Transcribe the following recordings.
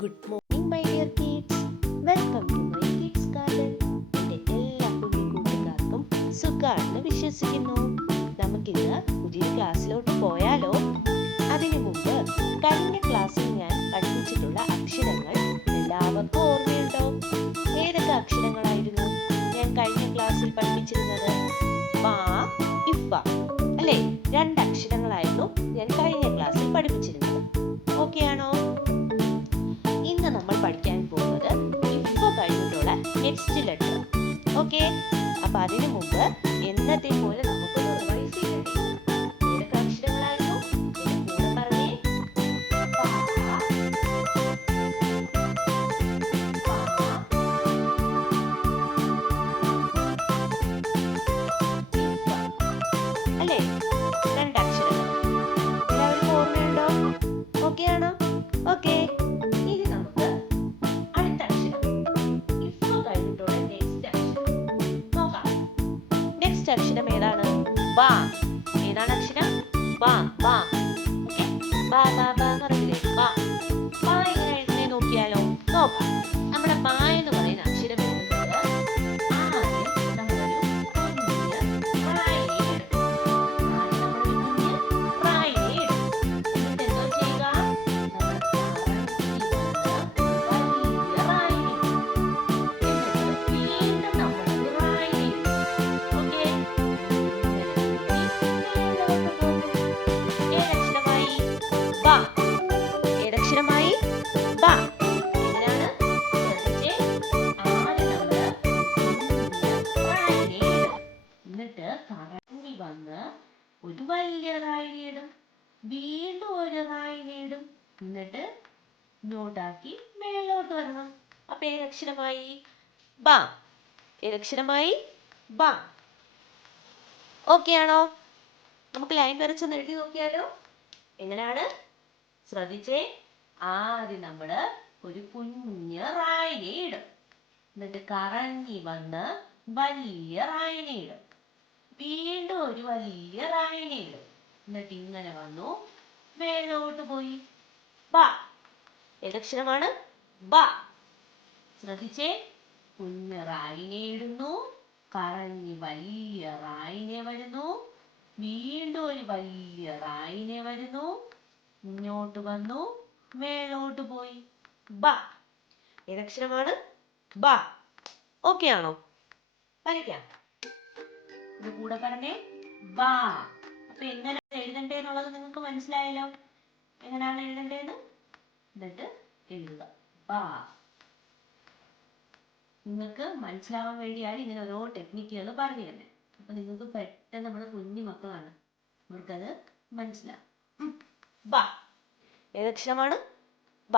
Good morning, my dear kids. Welcome to my kids garden. എൻ്റെ എല്ലാ കുഞ്ഞു കൂട്ടുകാർക്കും സുഖാണെന്ന് വിശ്വസിക്കുന്നു. നമുക്കിന്ന് പുതിയ ക്ലാസ്സിലോട്ട് പോയാലോ? അതിനു മുമ്പ് കഴിഞ്ഞ ക്ലാസ്സിൽ ഞാൻ പഠിപ്പിച്ചിട്ടുള്ള അക്ഷരങ്ങൾ എല്ലാവർക്കും ഓർമ്മയുണ്ടോ? ഏതൊക്കെ അക്ഷരങ്ങളായിരുന്നു ഞാൻ കഴിഞ്ഞ ക്ലാസ്സിൽ പഠിപ്പിച്ചിരുന്നത്? ബാ, ഇഫ അല്ലേ? 2 അക്ഷരങ്ങളായിരുന്നു ഞാൻ കഴിഞ്ഞ ക്ലാസ്സിൽ പഠിപ്പിച്ചിരുന്നത്. ഓക്കെ ആണോ? ഇന്ന് നമ്മൾ പഠിക്കാൻ പോകുന്നത് ഇഫ കഴിഞ്ഞിട്ടുള്ള നെക്സ്റ്റ് ലെറ്റർ. ഓക്കെ, അപ്പൊ അതിനു മുമ്പ് എന്നത്തെ പോലെ നമുക്കൊന്ന് റിവൈസ് ചെയ്യണ്ടേ? ഏതൊക്കെ അക്ഷരങ്ങളായിരുന്നു? എന്റെ കൂടെ പറഞ്ഞേ. അല്ലേ? 2 അക്ഷരങ്ങൾ എല്ലാവർക്കും ഓർമ്മയുണ്ടോ? ഓക്കെ ആണോ? ഓക്കെ, അക്ഷരം ഏതാണ്? ബാ. ഏതാണ് അക്ഷരം? ബാ. ബാ. ഓക്കേ, ബാ ബാ ബാ എന്ന് പറഞ്ഞില്ലേ? ബാ. ബാ എങ്ങനെ എഴുതുന്നേ നോക്കിയാലോ? നോക്കാം. നമ്മുടെ ബാ എന്ന് പറയുന്ന അക്ഷരം എഴുതുന്നത് ആദ്യം നമ്മളൊരു കുഞ്ഞ് റായിനെ എടുക്കും. എന്നിട്ട് എന്തോ ചെയ്യുക? നമ്മൾ വലിയ റായിനെ എന്നിട്ട് വീണ്ടും നമ്മളൊരു റായിനെ ഏതക്ഷരമായി? ബ. എങ്ങനെയാണ്? എന്നിട്ട് കറങ്ങി വന്ന് ഒരു വലിയ റായിനിടും, വീണ്ടും ഒരു റായിനിടും, എന്നിട്ട് ഇങ്ങോട്ടാക്കി മേലോട്ട് വരണം. അപ്പൊ ഏതക്ഷരമായി? ബ. ഏതക്ഷരമായി? ബ. ഓക്കെ ആണോ? നമുക്ക് ലൈൻ വരച്ചൊന്ന് എഴുതി നോക്കിയാലോ? എങ്ങനെയാണ്? ശ്രദ്ധിച്ചേ. ആദ്യം നമ്മള് ഒരു കുഞ്ഞ് റായിനെ ഇടും, എന്നിട്ട് കറങ്ങി വന്ന് വലിയ റായിനെ ഇടും, വീണ്ടും ഒരു വലിയ റായിനെ ഇടും, എന്നിട്ട് ഇങ്ങനെ വന്നു മേലോട്ട് പോയി. ബ. ഏതക്ഷരമാണ്? ബ. ശ്രദ്ധിച്ചേ. കുഞ്ഞ് റായിനെ ഇടുന്നു, കറങ്ങി വലിയ റായിനെ വരുന്നു, വീണ്ടും ഒരു വലിയ റായിനെ വരുന്നു, ഇങ്ങോട്ട് വന്നു മേലോട്ട് പോയി. ബ. ഏതക്ഷരമാണ്? ബ. ഓക്കെ ആണോ? വരയ്ക്കാം. ഇത് കൂടെ പറഞ്ഞേ. ബ. അപ്പൊ എങ്ങനെ എഴുതണ്ടേന്നുള്ളത് നിങ്ങൾക്ക് മനസ്സിലായല്ലോ. എങ്ങനെയാണ് എഴുതണ്ടേന്ന്? എന്നിട്ട് എഴുതുക. ബ. നിങ്ങൾക്ക് മനസ്സിലാവാൻ വേണ്ടിയാണ് ഇങ്ങനെ ഓരോ ടെക്നിക്കുകൾ പറഞ്ഞു തന്നെ. അപ്പൊ നിങ്ങൾക്ക് പെട്ടെന്ന് നമ്മുടെ കുഞ്ഞു മക്കളാണ്, അവർക്കത് മനസ്സിലാവും. ബ. ഏതക്ഷരമാണ്? ബ.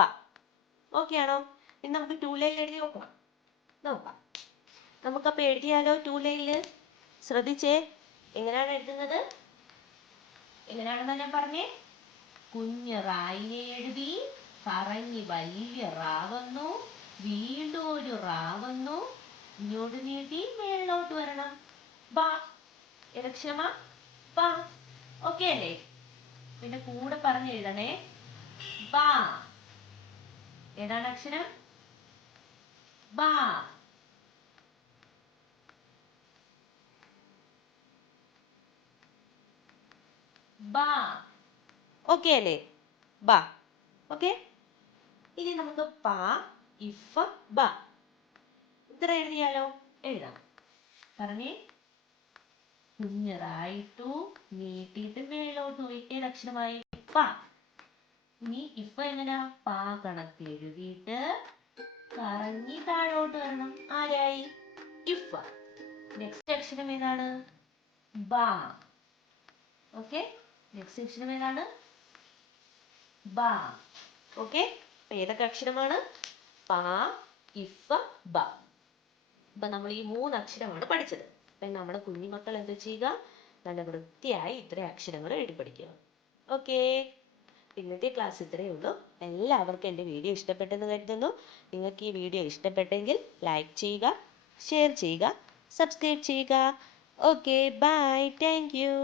ഓക്കെ ആണോ? ഇനി നമുക്ക് 2 ലൈൻ എഴുതി നോക്കാം. നമുക്കപ്പോൾ എഴുതിയാലോ? 2 ലൈനില് ശ്രദ്ധിച്ചേ. എങ്ങനെയാണ് എഴുതുന്നത്? എങ്ങനെയാണെന്ന് ഞാൻ പറഞ്ഞേ. കുഞ്ഞ് റായിനെ എഴുതി, കറങ്ങി വലിയ റാ വന്നു, വീണ്ടും ഒരു റാ വന്നു, ഇങ്ങോട്ട് നീട്ടി മേലോട്ട് വരണം. ബ. ഏതക്ഷരമാ? ബ. ഓക്കെ അല്ലേ? പിന്നെ കൂടെ പറഞ്ഞ് എഴുതണേ. ബ. ഏതാണ് അക്ഷരം? ബ. ബ. ഓക്കെ അല്ലേ? ബ. ഓക്കെ. ഇനി നമുക്ക് പ, ഇഫ, ബ ഇത്ര എഴുതിയാലോ? എഴുതാം. പറഞ്ഞേ. കുഞ്ഞറായിട്ടു നീട്ടിയിട്ട് മേലോട്ട് പോയി. ഏതക്ഷരമായി? പ. ഇനി ഇഫ എങ്ങനെയാ? പ കണക്ക് എഴുതിയിട്ട് കറങ്ങി താഴോട്ട് വരണം. ആരായി? ഇഫ. നെക്സ്റ്റ് അക്ഷരം ഏതാണ്? ബ. ഓക്കെ, നെക്സ്റ്റ് അക്ഷരം ഏതാണ്? ബ. ഓക്കെ, അപ്പൊ ഏതൊക്കെ അക്ഷരമാണ്? പ, ഇഫ, ബ. അപ്പൊ നമ്മൾ ഈ 3 അക്ഷരമാണ് പഠിച്ചത്. അപ്പൊ നമ്മുടെ കുഞ്ഞുമക്കൾ എന്താ ചെയ്യുക? നല്ല വൃത്തിയായി ഇത്രയും അക്ഷരങ്ങൾ എഴുതി പഠിക്കുക. ഓക്കെ, ഇന്നത്തെ ക്ലാസ് ഇത്രയേ ഉള്ളൂ. എല്ലാവർക്കും എൻ്റെ വീഡിയോ ഇഷ്ടപ്പെട്ടെന്ന് കരുതുന്നു. നിങ്ങൾക്ക് ഈ വീഡിയോ ഇഷ്ടപ്പെട്ടെങ്കിൽ ലൈക്ക് ചെയ്യുക, ഷെയർ ചെയ്യുക, സബ്സ്ക്രൈബ് ചെയ്യുക. Okay, bye, thank U.